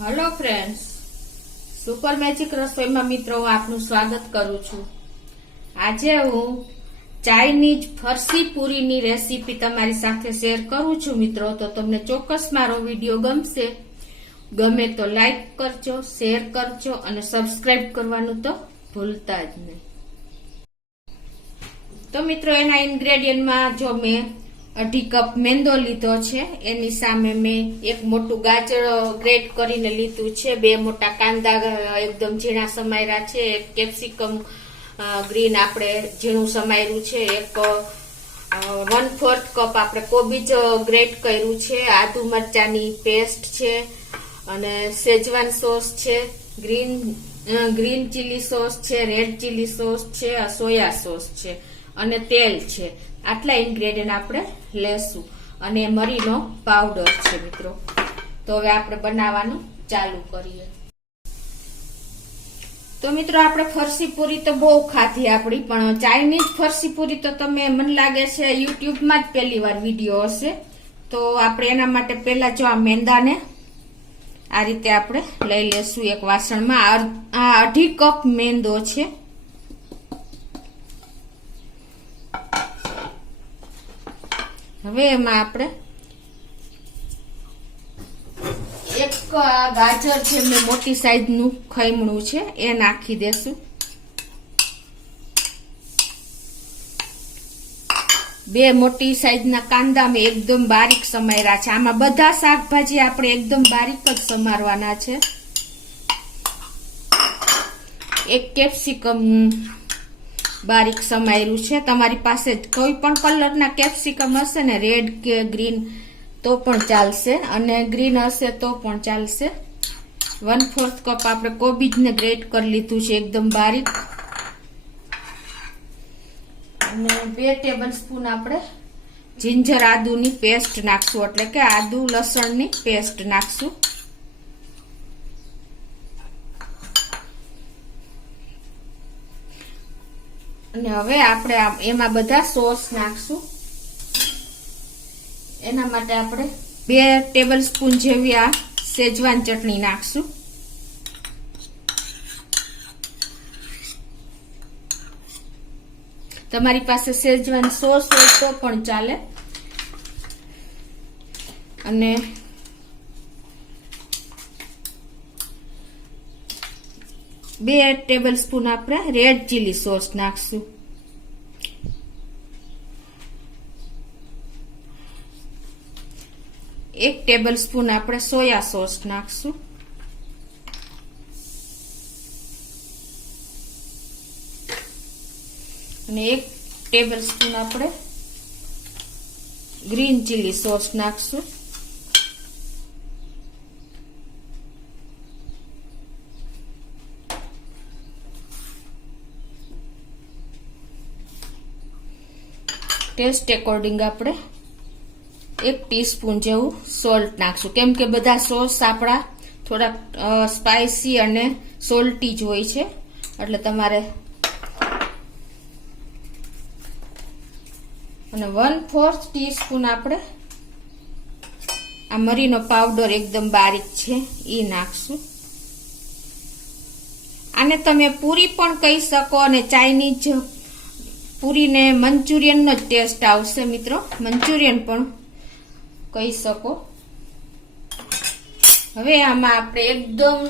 Hello friends, super magic રસોઈમાં મિત્રો હું આપનું સ્વાગત કરું છું। આજે હું ચાઇનીઝ ફરસી પૂરીની રેસીપી તમારી સાથે શેર કરું છું મિત્રો। તો તમને ચોક્કસ મારો વિડીયો ગમશે। ગમે તો લાઈક કરજો, શેર કરજો અને સબસ્ક્રાઇબ કરવાનું તો ભૂલતા જ નહીં। તો મિત્રો એના ઇન્ગ્રેડિયન્ટમાં જો મેં 2.5 કપ મેંદો લીધો છે, એની સામે મેં એક મોટું ગાજર ગ્રેટ કરીને લીધું છે, 2 મોટા કાંદા એકદમ ઝીણા સમાર્યા છે, એક કેપ્સિકમ ગ્રીન આપણે ઝીણું સમાર્યું છે, એક 1/4 કપ આપણે કોબીજ ગ્રેટ કર્યું છે, આદુ મરચાની પેસ્ટ છે અને શેજવાન સોસ છે, ગ્રીન ચીલી સોસ છે, રેડ ચીલી સોસ છે, સોયા સોસ છે અને તેલ છે। આટલા ઇન્ગ્રેડિયન્ટ આપણે લેશું અને મરીનો પાવડર છે મિત્રો। તો હવે આપણે બનાવવાનું ચાલુ કરીએ। તો મિત્રો આપણે ફરસી પૂરી તો બહુ ખાધી આપણી, પણ ચાઇનીઝ ફરસી પૂરી તો તમે મને લાગે છે યુટ્યુબમાં જ પહેલી વાર વિડીયો હશે। તો આપણે એના માટે પહેલા જો આ મેંદાને આ રીતે આપણે લઈ લેશું એક વાસણમાં। આ 2.5 કપ મેંદો છે। હવે એમાં આપણે એક ગાજર છે, મેં મોટી સાઈઝનું ખમણું છે એ નાખી દેશું। 2 મોટી સાઈઝના કાંદા મેં એકદમ બારીક સમાર્યા છે। આમાં બધા શાકભાજી આપણે એકદમ બારીક જ સમારવાના છે। એક કેપ્સિકમ બારીક સમાર્યું છે। તમારી પાસે કોઈ પણ કલરના કેપ્સિકમ હશે ને, રેડ કે ગ્રીન તો પણ ચાલશે અને ગ્રીન હશે તો પણ ચાલશે। 1/4 કપ આપણે કોબીજને ગ્રેટ કરી લીધું છે એકદમ બારીક અને 2 ટેબલ સ્પૂન આપણે જિંજર આદુની પેસ્ટ નાખશું, એટલે કે આદુ લસણની પેસ્ટ નાખશું। અને હવે આપણે એમાં બધા સોસ નાખશું। એના માટે આપણે 2 ટેબલ સ્પૂન જેવી આ શેજવાન ચટણી નાખશું। તમારી પાસે શેજવાન સોસ હોય તો પણ ચાલે। અને 2 ટેબલ સ્પૂન આપણે રેડ ચીલી સોસ નાખશું। એક ટેબલ સ્પૂન આપણે સોયા સોસ નાખશું। અને 1 ટેબલ સ્પૂન આપણે ગ્રીન ચીલી સોસ નાખશું। ટેસ્ટ એકોર્ડિંગ આપણે 1 ટીસ્પૂન જેવું સોલ્ટ નાખશું, કેમ કે બધા સોસ આપણા થોડા સ્પાઇસી અને સોલ્ટી જ હોય છે, એટલે તમારે અને 1/4 ટીસ્પૂન આપણે આ મરીનો પાવડર એકદમ બારીક છે એ નાખશું। આને તમે પૂરી પણ કહી શકો અને ચાઇનીઝ પૂરીને મંચુરિયનનો જ ટેસ્ટ આવશે મિત્રો, મંચુરિયન પણ કહી શકો। હવે આમાં આપણે એકદમ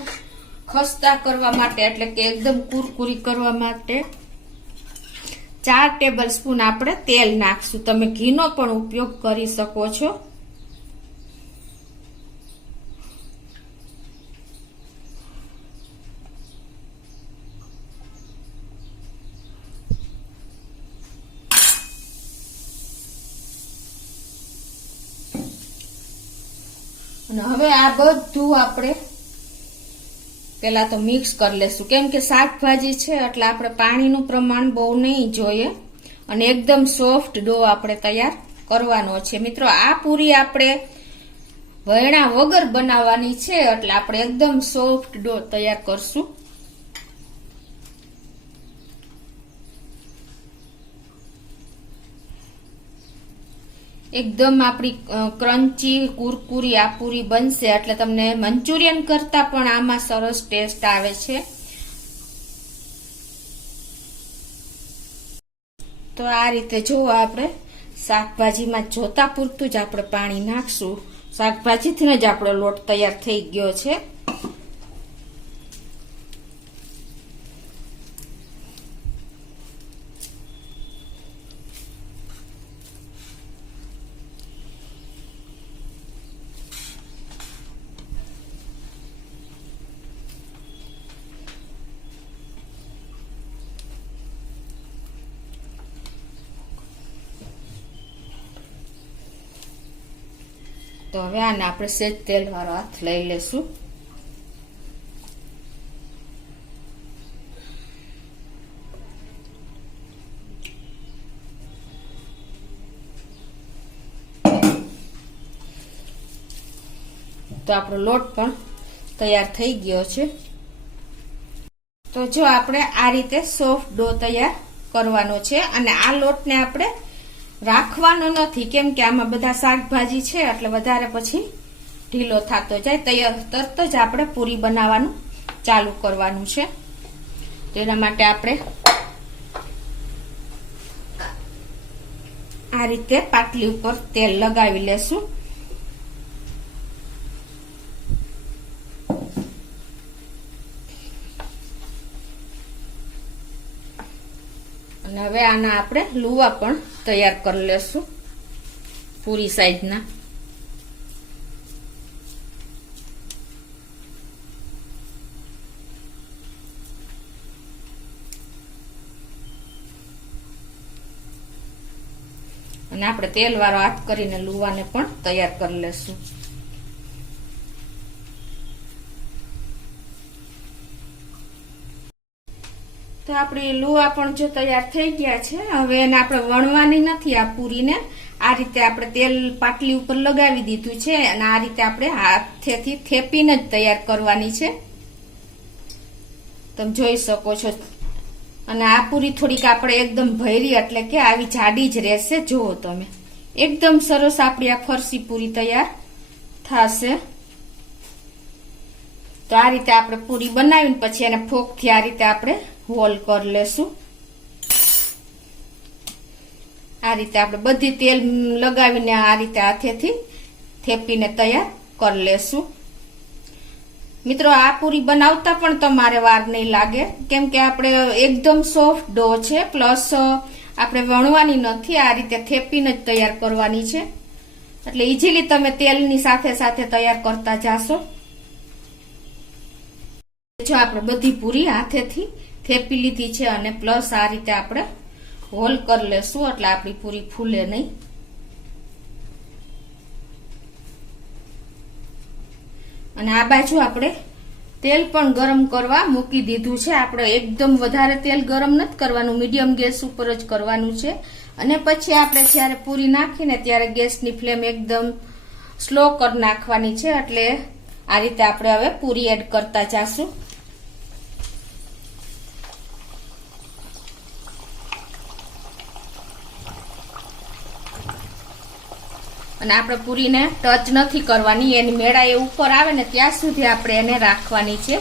ખસ્તા કરવા માટે, એટલે કે એકદમ કુરકુરી કરવા માટે 4 ટેબલ સ્પૂન આપણે તેલ નાખશું। તમે ઘીનો પણ ઉપયોગ કરી શકો છો। અને હવે આ બધું આપણે પેલા તો મિક્સ કરી લેશું, કેમ કે શાકભાજી છે એટલે આપણે પાણીનું પ્રમાણ બહુ નહીં જોઈએ અને એકદમ સોફ્ટ ડો આપણે તૈયાર કરવાનો છે મિત્રો। આ પૂરી આપણે વયણા વગર બનાવવાની છે, એટલે આપણે એકદમ સોફ્ટ ડો તૈયાર કરશું। એકદમ આપણી ક્રન્ચી કુરકુરી આ પૂરી બનશે એટલે તમને મંચુરિયન કરતા પણ આમાં સરસ ટેસ્ટ આવે છે. તો આ રીતે જો આપણે શાકભાજીમાં જોતા પૂરતું જ આપણે પાણી નાખશું. શાકભાજીથી જ આપણો લોટ તૈયાર થઈ ગયો છે. તો હવે આને આપણે સેજ તેલ વાળો હાથ લઈ લેશું. તો આપણો લોટ પણ તૈયાર થઈ ગયો છે. તો જો આપણે આ રીતે સોફ્ટ ડો તૈયાર કરવાનો છે અને આ લોટને આપણે રાખવાનો નથી, કેમ કે આમાં બધા શાકભાજી છે એટલે વધારે પછી ઢીલો થતો જાય. તરત જ આપણે પૂરી બનાવવાનું ચાલુ કરવાનું છે. તેના માટે આપણે આ રીતે પાટલી ઉપર તેલ લગાવી લેશું. અને હવે આના આપણે લુવા પણ તૈયાર કરી લેશું પૂરી સાઈઝના. અને આપણે તેલ વાળો હાથ કરીને લુવાને પણ તૈયાર કરી લેશું. તો આપણી લુવા પણ જો તૈયાર થઈ ગયા છે. હવે એને આપણે વણવાની નથી આ પૂરીને. આ રીતે આપણે તેલ પાટલી ઉપર લગાવી દીધું છે અને આ રીતે આપણે હાથેથી થેપીને જ તૈયાર કરવાની છે. તમે જોઈ શકો છો. અને આ પૂરી થોડીક આપણે એકદમ ભરી એટલે કે આવી જાડી જ રહેશે. જુઓ તમે, એકદમ સરસ આપણી આ ફરસી પૂરી તૈયાર થશે. તો આ રીતે આપણે પૂરી બનાવીને પછી એને ફોકથી આ રીતે આપણે હોલ કરી લેશું. આ રીતે આપણે બધી તેલ લગાવીને આ રીતે હાથેથી થેપીને તૈયાર કરી લેશું. મિત્રો આ પૂરી બનાવતા પણ તમારે વાર નહીં લાગે, કેમ કે આપણે એકદમ સોફ્ટ ડો છે, પ્લસ આપણે વણવાની નથી. આ રીતે થેપીને જ તૈયાર કરવાની છે એટલે ઈઝીલી તમે તેલની સાથે સાથે તૈયાર કરતા જાશો. જો આપણે બધી પૂરી હાથેથી થેપી લીધી છે અને પ્લસ આ રીતે આપણે હોલ કરી લેશું એટલે આપણી પૂરી ફૂલે નહીં. અને આ બાજુ આપણે તેલ પણ ગરમ કરવા મૂકી દીધું છે. આપણે એકદમ વધારે તેલ ગરમ નથી કરવાનું, મીડિયમ ગેસ ઉપર જ કરવાનું છે. અને પછી આપણે જ્યારે પૂરી નાખીને ત્યારે ગેસની ફ્લેમ એકદમ સ્લો કરી નાખવાની છે. એટલે આ રીતે આપણે હવે પૂરી એડ કરતા જાશું. અને આપણે પૂરીને ટચ નથી કરવાની, એની મેળા એ ઉપર આવે ને ત્યાં સુધી આપણે એને રાખવાની છે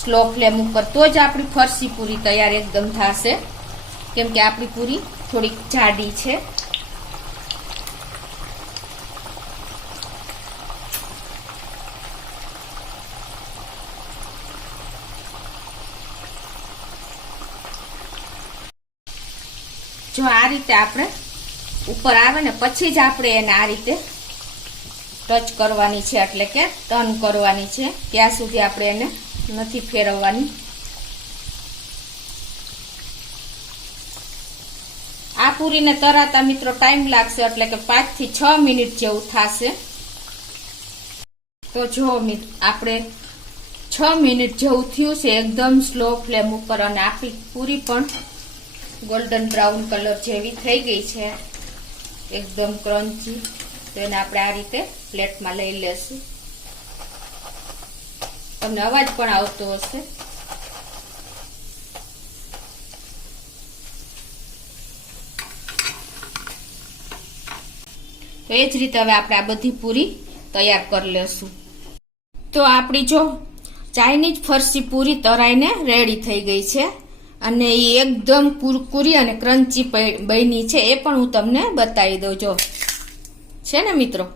સ્લો ફ્લેમ ઉપર. તો જ આપણી ફરસી પૂરી તૈયાર એકદમ થશે, કેમ કે આપણી પૂરી થોડીક જાડી છે. જો આ રીતે આપણે ઉપર આવે ને પછી જ આપણે એને આ રીતે ટચ કરવાની છે, એટલે કે ટર્ન કરવાની છે. ત્યાં સુધી આપણે એને નથી ફેરવવાની. આ પૂરીને તરાતા મિત્રો ટાઈમ લાગશે, એટલે કે 5 થી 6 મિનિટ જેવું થશે. તો જો આપણે 6 મિનિટ જેવું થયું છે એકદમ સ્લો ફ્લેમ ઉપર, અને આપણી પૂરી પણ ગોલ્ડન બ્રાઉન કલર જેવી થઈ ગઈ છે, એકદમ ક્રન્ચી. તો એને આપણે આ રીતે પ્લેટમાં લઈ લેશું. તમને અવાજ પણ આવતો હશે. તો એ જ રીતે હવે આપણે આ બધી પૂરી તૈયાર કરી લેશું. તો આપણી જો ચાઇનીઝ ફરસી પૂરી તરાઈને રેડી થઈ ગઈ છે અને એ એકદમ કુરકુરી અને ક્રન્ચી બની છે. એ પણ હું તમને બતાવી દઉં. જો છે ને મિત્રો,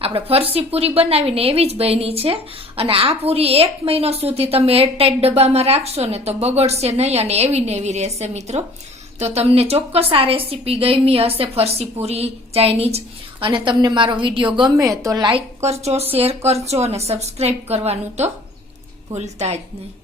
આપણે ફરસી પૂરી બનાવીને એવી જ બની છે. અને આ પૂરી 1 મહિનો સુધી તમે એરટાઈટ ડબ્બામાં રાખશો ને તો બગડશે નહીં અને એવી ને એવી રહેશે મિત્રો. તો તમને ચોક્કસ આ રેસીપી ગમી હશે, ફરસી પૂરી ચાઇનીઝ. અને તમને મારો વિડીયો ગમે તો લાઈક કરજો, શેર કરજો અને સબસ્ક્રાઈબ કરવાનું તો ભૂલતા જ નહીં.